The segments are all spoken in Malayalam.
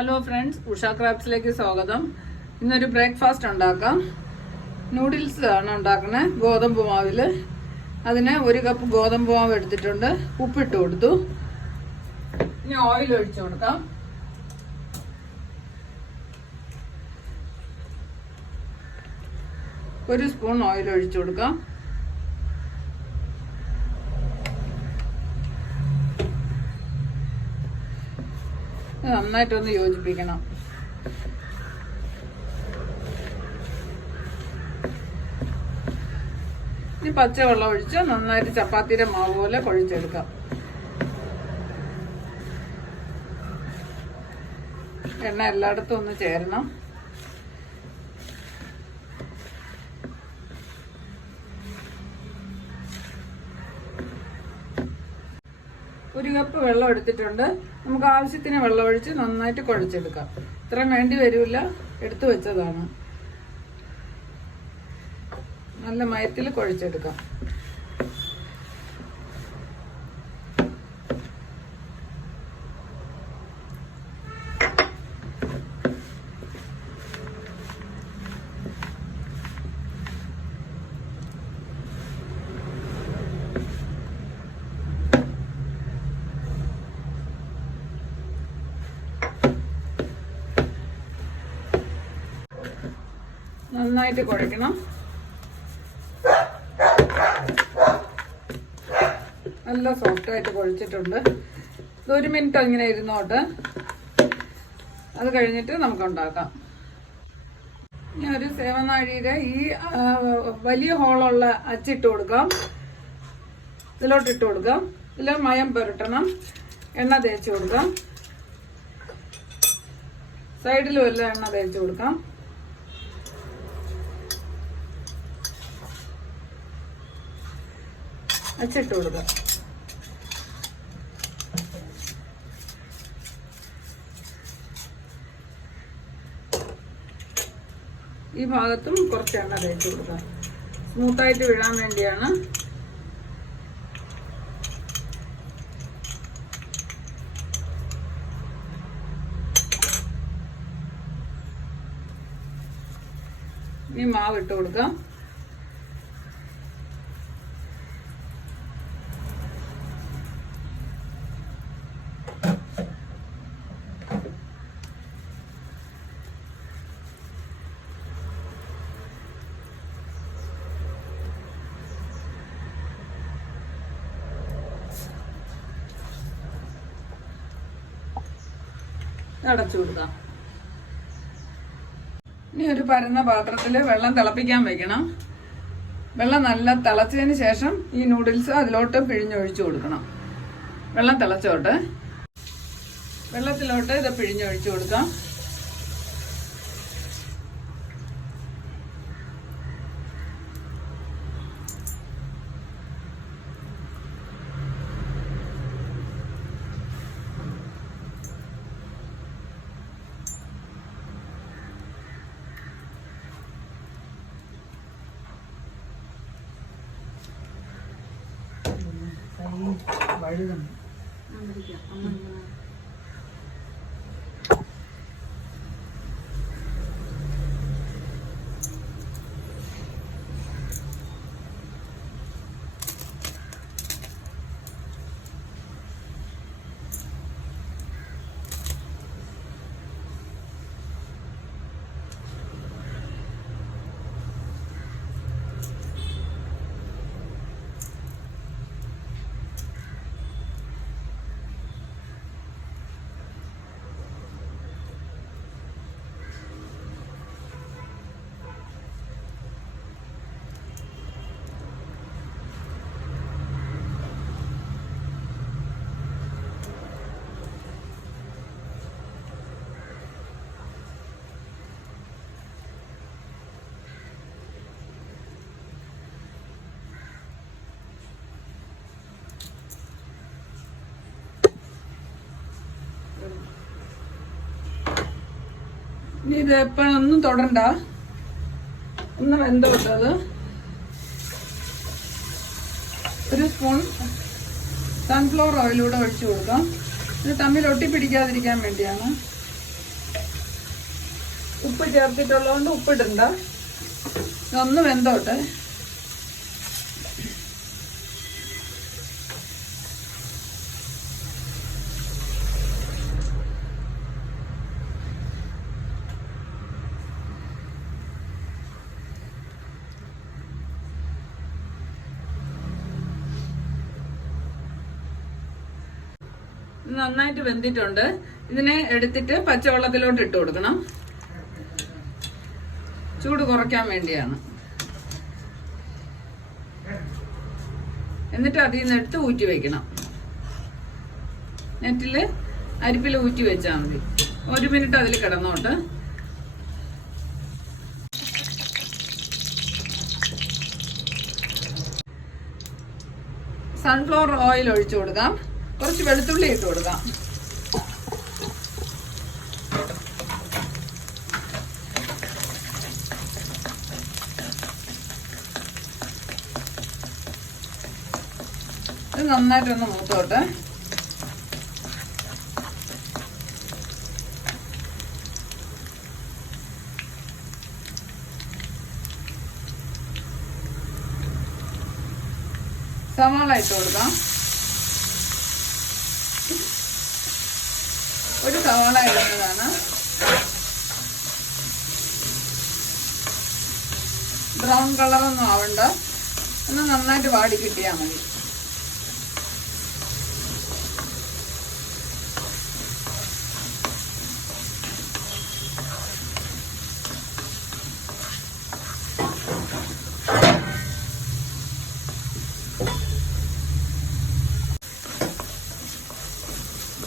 ഹലോ ഫ്രണ്ട്സ്, ഉഷ ക്രാബ്സിലേക്ക് സ്വാഗതം. ഇന്നൊരു ബ്രേക്ക്ഫാസ്റ്റ് ഉണ്ടാക്കാം. നൂഡിൽസ് ആണ് ഉണ്ടാക്കുന്നത് ഗോതമ്പ് മാവിൽ. അതിന് 1 കപ്പ് ഗോതമ്പ് മാവ് എടുത്തിട്ടുണ്ട്. ഉപ്പിട്ട് കൊടുത്തു. ഇനി ഓയിൽ ഒഴിച്ചു കൊടുക്കാം. ഒരു സ്പൂൺ ഓയിൽ ഒഴിച്ചു കൊടുക്കാം. നന്നായിട്ടൊന്ന് യോജിപ്പിക്കണം. ഇനി പച്ചവെള്ളം ഒഴിച്ച് നന്നായിട്ട് ചപ്പാത്തിയുടെ മാവ് പോലെ കുഴച്ചെടുക്കാം. എണ്ണ എല്ലായിടത്തും ഒന്ന് ചേരണം. ഒരു കപ്പ് വെള്ളം എടുത്തിട്ടുണ്ട്. നമുക്ക് ആവശ്യത്തിന് വെള്ളം ഒഴിച്ച് നന്നായിട്ട് കുഴച്ചെടുക്കാം. ഇത്രയും വേണ്ടി വരില്ല, എടുത്തു വെച്ചതാണ്. നല്ല മയത്തിൽ കുഴച്ചെടുക്കാം. നന്നായിട്ട് കുഴക്കണം. നല്ല സോഫ്റ്റായിട്ട് കുഴച്ചിട്ടുണ്ട്. 1 മിനിറ്റ് ഇങ്ങനെ ഇരുന്നോട്ട്. അത് കഴിഞ്ഞിട്ട് നമുക്ക് ഉണ്ടാക്കാം. ഇനി ഒരു സേവനാഴിയുടെ ഈ വലിയ ഹോളുള്ള അച്ചിട്ട് കൊടുക്കാം. ഇതിലോട്ടിട്ട് കൊടുക്കാം. ഇതിൽ മയം പുരട്ടണം. എണ്ണ തേച്ച് കൊടുക്കാം. സൈഡിലും എല്ലാം എണ്ണ തേച്ച് കൊടുക്കാം. അച്ചിട്ട് കൊടുക്കാം. ഈ ഭാഗത്തും കുറച്ച് എണ്ണ തേച്ച് കൊടുക്കാം. സ്മൂത്തായിട്ട് വിടാൻ വേണ്ടിയാണ്. ഈ മാവ് ഇട്ട് കൊടുക്കാം. അടച്ചു കൊടുക്കാം. ഇനി ഒരു പരന്ന പാത്രത്തിൽ വെള്ളം തിളപ്പിക്കാൻ വെക്കണം. വെള്ളം നല്ല തിളച്ചതിന് ശേഷം ഈ നൂഡിൽസ് അതിലോട്ട് പിഴിഞ്ഞൊഴിച്ചു കൊടുക്കണം. വെള്ളം തിളച്ചോട്ട് വെള്ളത്തിലോട്ട് ഇത് പിഴിഞ്ഞൊഴിച്ചു കൊടുക്കാം. വഴുകുന്നു. ഇനി ഇത് എപ്പോഴൊന്നും തൊടണ്ട. ഒന്ന് വെന്ത് വിട്ടത്. 1 സ്പൂൺ സൺഫ്ലവർ ഓയിലൂടെ ഒഴിച്ചു കൊടുക്കാം. ഇത് തമ്മിൽ ഒട്ടിപ്പിടിക്കാതിരിക്കാൻ വേണ്ടിയാണ്. ഉപ്പ് ചേർത്തിട്ടുള്ളതുകൊണ്ട് ഉപ്പിടണ്ട. ഇതൊന്ന് വെന്തോട്ടെ. നന്നായിട്ട് വെന്തിട്ടുണ്ട്. ഇതിനെ എടുത്തിട്ട് പച്ചവെള്ളത്തിലോട്ട് ഇട്ട് കൊടുക്കണം. ചൂട് കുറയ്ക്കാൻ വേണ്ടിയാണ്. എന്നിട്ട് അതിൽ നിന്ന് എടുത്ത് ഊറ്റി വെക്കണം. നെറ്റില് അരിപ്പിൽ ഊറ്റി വെച്ചാൽ മതി. 1 മിനിറ്റ് അതിൽ കിടന്നോട്ട്. സൺഫ്ലവർ ഓയിൽ ഒഴിച്ചു കൊടുക്കാം. കുറച്ച് വെളുത്തുള്ളി ഇട്ട് കൊടുക്കാം. ഇത് നന്നായിട്ടൊന്ന് മൂത്തോട്ടെ. സവാള ഇട്ട് കൊടുക്കാം. ഒരു സവാള ഇടുന്നതാണ്. ബ്രൗൺ കളറൊന്നും ആവണ്ട. ഒന്ന് നന്നായിട്ട് വാടി കിട്ടിയാൽ മതി.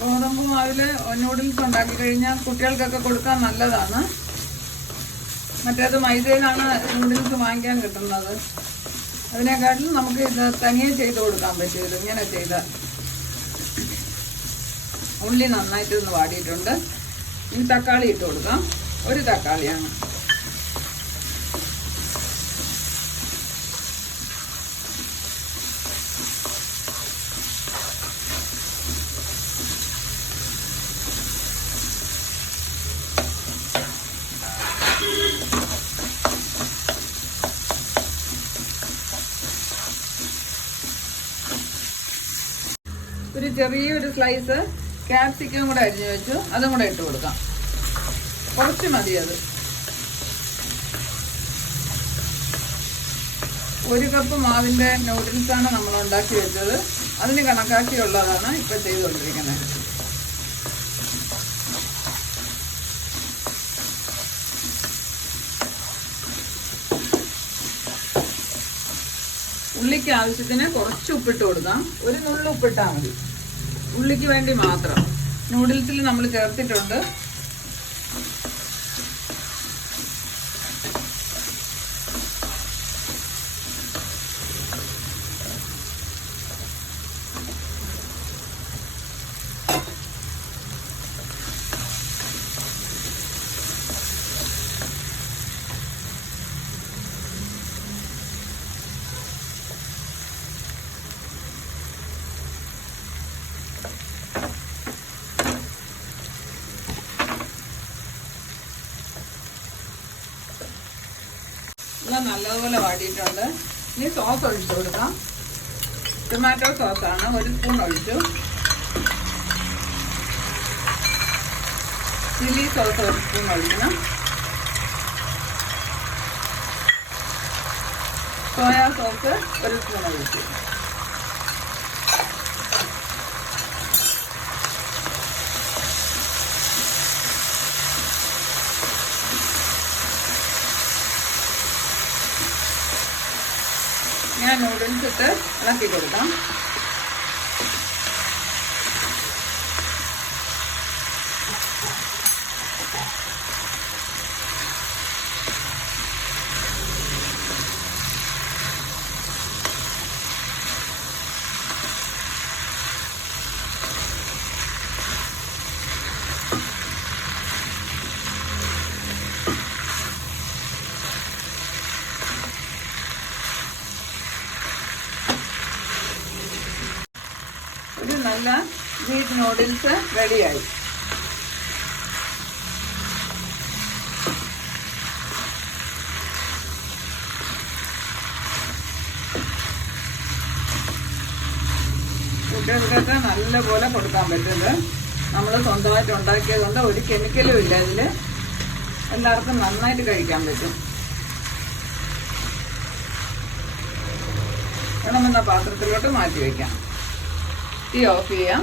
ഗോതമ്പ് മാവില് നൂഡിൽസ് ഉണ്ടാക്കി കഴിഞ്ഞാൽ കുട്ടികൾക്കൊക്കെ കൊടുക്കാൻ നല്ലതാണ്. മറ്റേത് മൈദയിലാണ് നൂഡിൽസ് വാങ്ങിക്കാൻ കിട്ടുന്നത്. അതിനെക്കാട്ടിലും നമുക്ക് ഇത് തനിയെ ചെയ്ത് കൊടുക്കാൻ പറ്റും. ഇങ്ങനെ ചെയ്താൽ. ഉള്ളി നന്നായിട്ട് ഒന്ന് വാടിയിട്ടുണ്ട്. ഇനി തക്കാളി ഇട്ട് കൊടുക്കാം. ഒരു തക്കാളിയാണ്. ഒരു ചെറിയൊരു സ്ലൈസ് ക്യാപ്സിക്കം കൂടെ അരിഞ്ഞു വെച്ചു. അതും കൂടെ ഇട്ട് കൊടുക്കാം. കുറച്ച് മതി അത്. 1 കപ്പ് മാവിൻ്റെ നൂഡിൽസാണ് നമ്മൾ ഉണ്ടാക്കി വെച്ചത്. അതിന് കണക്കാക്കിയുള്ളതാണ് ഇപ്പം ചെയ്തുകൊണ്ടിരിക്കുന്നത്. ഉള്ളിക്ക് ആവശ്യത്തിന് കുറച്ച് ഉപ്പിട്ട് കൊടുക്കാം. ഒരു നുള്ളു ഉപ്പിട്ടാൽ മതി. ഉള്ളിക്ക് വേണ്ടി മാത്രം. നൂഡിൽസിൽ നമ്മൾ ചേർത്തിട്ടുണ്ട്. നല്ലതുപോലെ വാടിയിട്ടുണ്ട്. ഇനി സോസ് ഒഴിച്ചു കൊടുക്കാം. ടൊമാറ്റോ സോസാണ്. 1 സ്പൂൺ ഒഴിച്ചു. ചില്ലി സോസ് 1 സ്പൂൺ ഒഴിക്കണം. സോയാ സോസ് 1 സ്പൂൺ ഒഴിച്ചു. ഞാൻ നൂഡിൽസ് ഇട്ട് ഇളക്കി കൊടുക്കാം. ഒരു നല്ല വീറ്റ് നൂഡിൽസ് റെഡിയായി. കുട്ടികൾക്കൊക്കെ നല്ലപോലെ കൊടുക്കാൻ പറ്റുന്നത്. നമ്മൾ സ്വന്തമായിട്ട് ഉണ്ടാക്കിയത് കൊണ്ട് ഒരു കെമിക്കലും ഇല്ല ഇതിൽ. എല്ലാവർക്കും നന്നായിട്ട് കഴിക്കാൻ പറ്റും. വേണമെന്ന പാത്രത്തിലോട്ട് മാറ്റി വയ്ക്കാം. തീ ഓഫ് ചെയ്യാം.